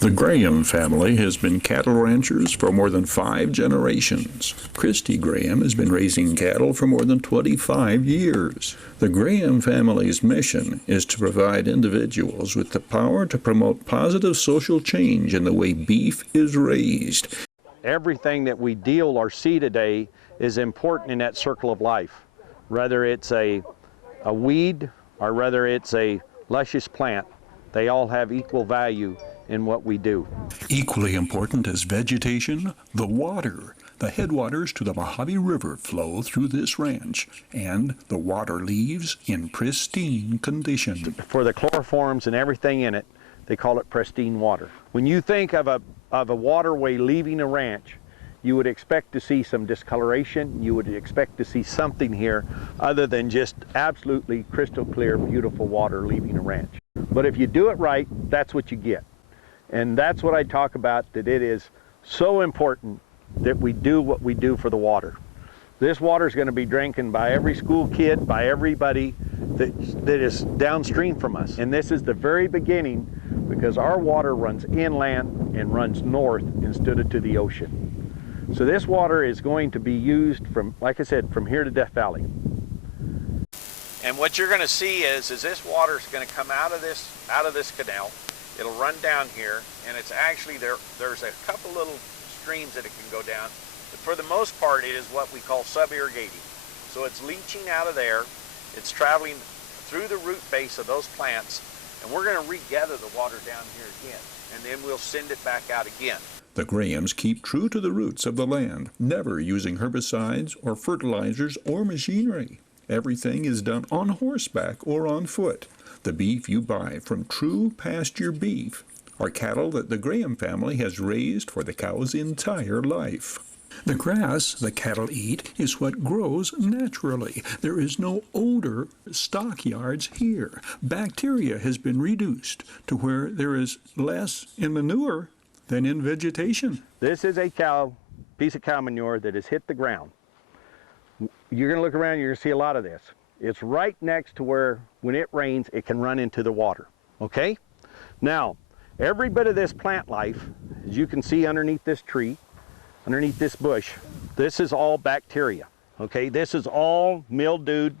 The Graham family has been cattle ranchers for more than 5 generations. Kristi Graham has been raising cattle for more than 25 years. The Graham family's mission is to provide individuals with the power to promote positive social change in the way beef is raised. Everything that we deal or see today is important in that circle of life, whether it's a weed or whether it's a luscious plant. They all have equal value in what we do. Equally important as vegetation, the water. The headwaters to the Mojave River flow through this ranch, and the water leaves in pristine condition. For the chloroforms and everything in it, they call it pristine water. When you think of a waterway leaving a ranch, you would expect to see some discoloration. You would expect to see something here other than just absolutely crystal clear, beautiful water leaving a ranch. But if you do it right, that's what you get. And that's what I talk about, that it is so important that we do what we do for the water. This water is going to be drinking by every school kid, by everybody that is downstream from us. And this is the very beginning, because our water runs inland and runs north instead of to the ocean. So this water is going to be used from, like I said, from here to Death Valley. And what you're going to see is this water is going to come out of this canal. It'll run down here, and it's actually there's a couple little streams that it can go down, but for the most part it is what we call sub-irrigating. So it's leaching out of there, it's traveling through the root base of those plants, and we're going to regather the water down here again, and then we'll send it back out again. The Grahams keep true to the roots of the land, never using herbicides or fertilizers or machinery. Everything is done on horseback or on foot. The beef you buy from True Pasture Beef are cattle that the Graham family has raised for the cow's entire life. The grass the cattle eat is what grows naturally. There is no odor stockyards here. Bacteria has been reduced to where there is less in manure than in vegetation. This is a piece of cow manure that has hit the ground. You're going to look around, you're going to see a lot of this. It's right next to where, when it rains, it can run into the water, okay? Now, every bit of this plant life, as you can see underneath this tree, underneath this bush, this is all bacteria, okay? This is all mildewed,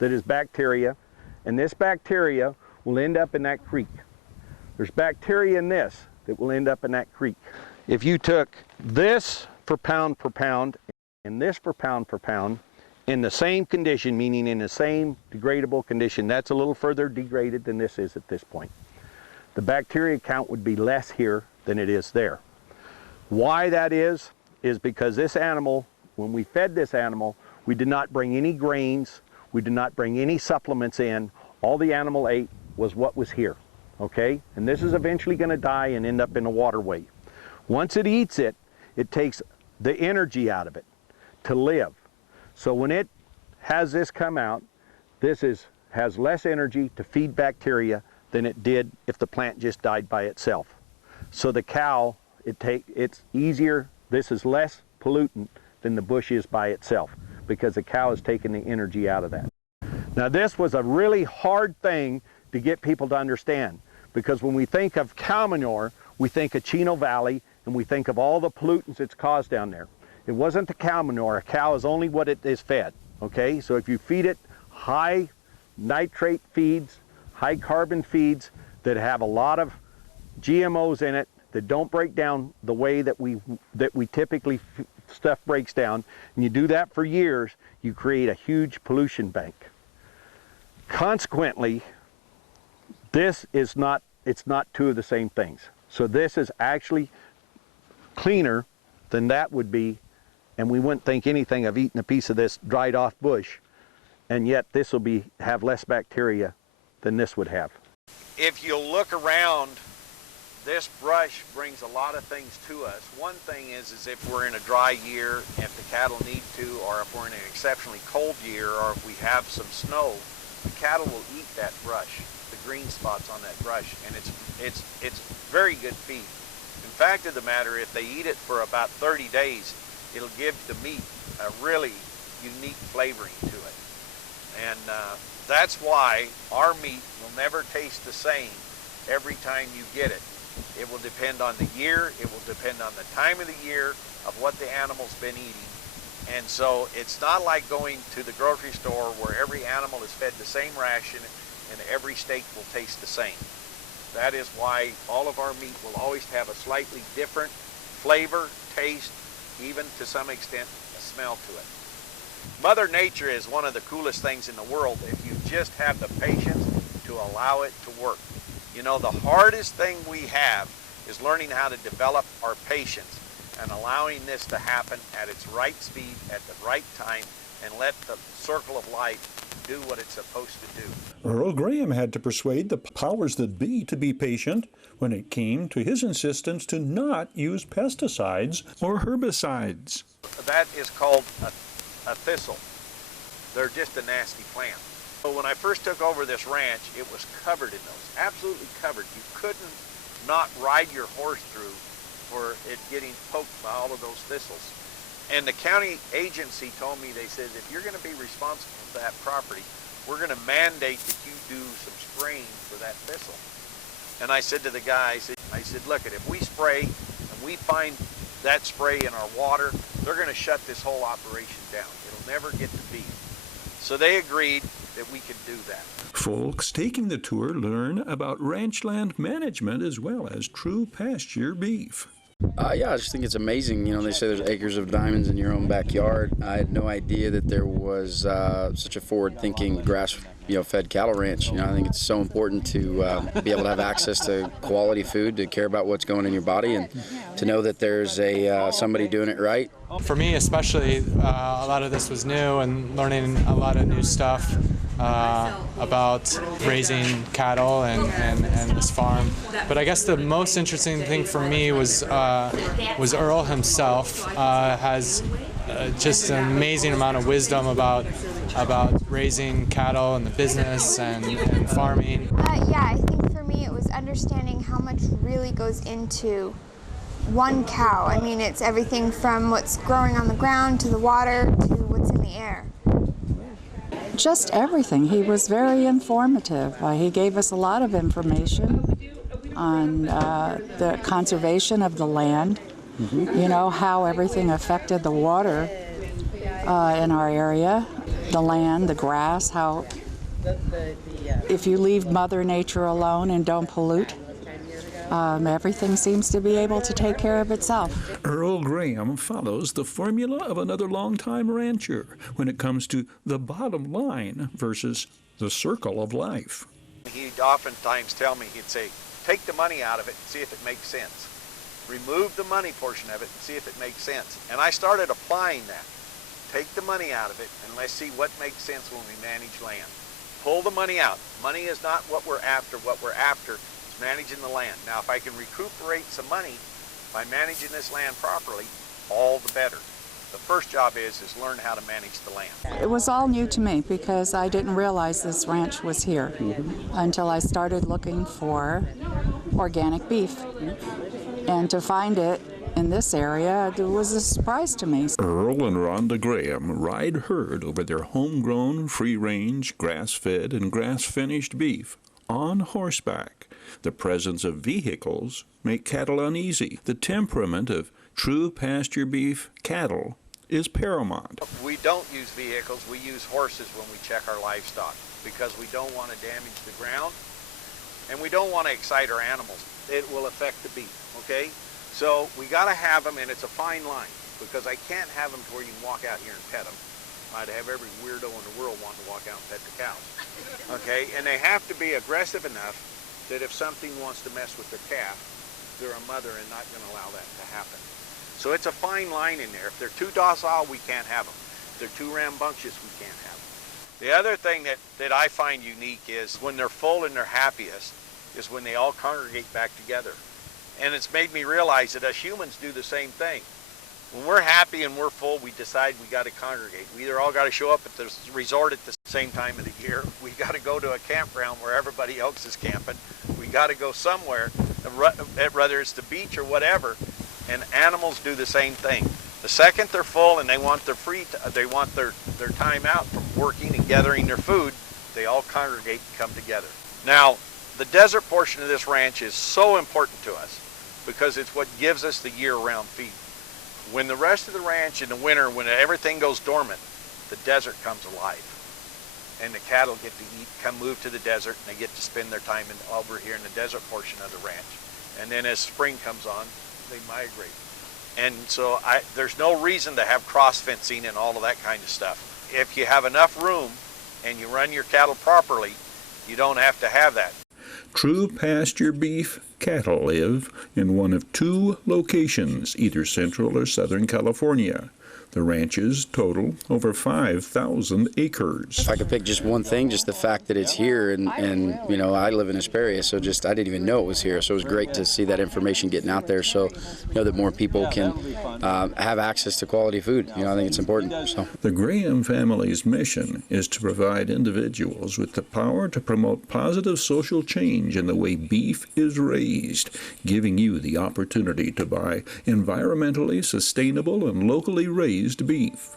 that is bacteria, and this bacteria will end up in that creek. There's bacteria in this that will end up in that creek. If you took this for pound per pound, and this for pound, in the same condition, meaning in the same degradable condition, that's a little further degraded than this is at this point. The bacteria count would be less here than it is there. Why that is because this animal, when we fed this animal, we did not bring any grains, we did not bring any supplements in. All the animal ate was what was here, okay? And this is eventually going to die and end up in a waterway. Once it eats it, it takes the energy out of it to live. So when it has this come out, this has less energy to feed bacteria than it did if the plant just died by itself. So the cow, it's easier, this is less pollutant than the bush is by itself, because the cow is taking the energy out of that. Now this was a really hard thing to get people to understand, because when we think of cow manure, we think of Chino Valley and we think of all the pollutants it's caused down there. It wasn't the cow manure. A cow is only what it is fed, okay? So if you feed it high nitrate feeds, high carbon feeds that have a lot of GMOs in it, that don't break down the way that we typically stuff breaks down, and you do that for years, you create a huge pollution bank. Consequently, this is not, it's not two of the same things. So this is actually cleaner than that would be, and we wouldn't think anything of eating a piece of this dried off bush, and yet this will have less bacteria than this would have. If you'll look around, this brush brings a lot of things to us. One thing is if we're in a dry year, if the cattle need to, or if we're in an exceptionally cold year, or if we have some snow, the cattle will eat that brush, the green spots on that brush, and it's very good feed. In fact of the matter, if they eat it for about 30 days, it'll give the meat a really unique flavoring to it. And that's why our meat will never taste the same every time you get it. It will depend on the year. It will depend on the time of the year of what the animal's been eating. And so it's not like going to the grocery store where every animal is fed the same ration and every steak will taste the same. That is why all of our meat will always have a slightly different flavor, taste, even to some extent a smell to it. Mother Nature is one of the coolest things in the world if you just have the patience to allow it to work. You know, the hardest thing we have is learning how to develop our patience and allowing this to happen at its right speed, at the right time, and let the circle of life do what it's supposed to do. Earl Graham had to persuade the powers that be to be patient when it came to his insistence to not use pesticides or herbicides. That is called a thistle. They're just a nasty plant. So when I first took over this ranch, it was covered in those, absolutely covered. You couldn't not ride your horse through for it getting poked by all of those thistles. And the county agency told me, they said, if you're going to be responsible for that property, we're going to mandate that you do some spraying for that thistle. And I said to the guys, I said, look, if we spray and we find that spray in our water, they're going to shut this whole operation down. It'll never get to beef. So they agreed that we could do that. Folks taking the tour learn about ranchland management as well as True Pasture Beef. Yeah, I just think it's amazing. You know, they say there's acres of diamonds in your own backyard. I had no idea that there was such a forward-thinking grass-fed cattle ranch. You know, I think it's so important to be able to have access to quality food, to care about what's going in your body, and to know that there's somebody doing it right. For me especially, a lot of this was new and learning a lot of new stuff about raising cattle and this farm. But I guess the most interesting thing for me was Earl himself has just an amazing amount of wisdom about raising cattle and the business and farming. Yeah, I think for me it was understanding how much really goes into one cow. I mean, it's everything from what's growing on the ground to the water to what's in the air. Just everything. He was very informative. He gave us a lot of information on the conservation of the land, you know, how everything affected the water in our area, the land, the grass, how if you leave Mother Nature alone and don't pollute, everything seems to be able to take care of itself. Earl Graham follows the formula of another longtime rancher when it comes to the bottom line versus the circle of life. He'd oftentimes tell me, he'd say, take the money out of it and see if it makes sense. Remove the money portion of it and see if it makes sense. And I started applying that. Take the money out of it and let's see what makes sense when we manage land. Pull the money out. Money is not what we're after. What we're after is managing the land. Now, if I can recuperate some money by managing this land properly, all the better. The first job is learn how to manage the land. It was all new to me because I didn't realize this ranch was here until I started looking for organic beef. And to find it in this area, it was a surprise to me. Earl and Rhonda Graham ride herd over their homegrown, free-range, grass-fed and grass-finished beef on horseback. The presence of vehicles make cattle uneasy. The temperament of True Pasture Beef cattle is paramount. We don't use vehicles, we use horses when we check our livestock because we don't want to damage the ground and we don't want to excite our animals. It will affect the beef, okay? So we got to have them, and it's a fine line because I can't have them to where you can walk out here and pet them. I'd have every weirdo in the world wanting to walk out and pet the cows, okay? And they have to be aggressive enough that if something wants to mess with their calf, they're a mother and not going to allow that to happen. So it's a fine line in there. If they're too docile, we can't have them. If they're too rambunctious, we can't have them. The other thing that I find unique is when they're full and they're happiest is when they all congregate back together. And it's made me realize that us humans do the same thing. When we're happy and we're full, we decide we got to congregate. We either all got to show up at the resort at the same time of the year. We got to go to a campground where everybody else is camping. We got to go somewhere, whether it's the beach or whatever. And animals do the same thing. The second they're full and they want their they want their time out from working and gathering their food, they all congregate and come together. Now, The desert portion of this ranch is so important to us because it's what gives us the year-round feed. When the rest of the ranch in the winter, when everything goes dormant, the desert comes alive. And the cattle get to move to the desert, and they get to spend their time over here in the desert portion of the ranch. And then as spring comes on, they migrate. And so there's no reason to have cross fencing and all of that kind of stuff. If you have enough room and you run your cattle properly, you don't have to have that. True Pasture Beef cattle live in one of two locations, either central or southern California. The ranches total over 5,000 acres. If I could pick just one thing, just the fact that it's here, and you know, I live in Hesperia, so just I didn't even know it was here. So it was great to see that information getting out there, so you know that more people can have access to quality food. You know, I think it's important. So the Graham family's mission is to provide individuals with the power to promote positive social change in the way beef is raised, giving you the opportunity to buy environmentally sustainable and locally raised beef.